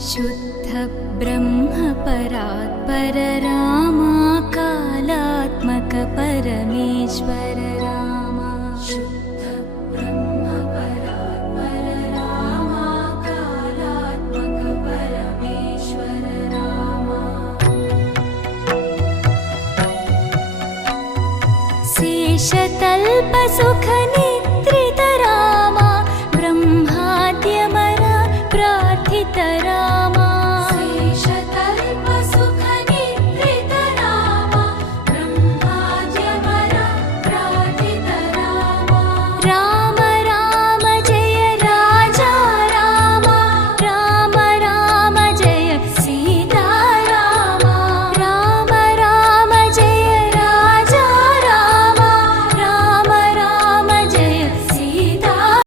शुद्ध ब्रह्म परात्पर रामा कालात्मक परमेश्वर रामा शुद्ध ब्रह्म परात्पर रामा कालात्मक परमेश्वर रामा शेषतल्प सुख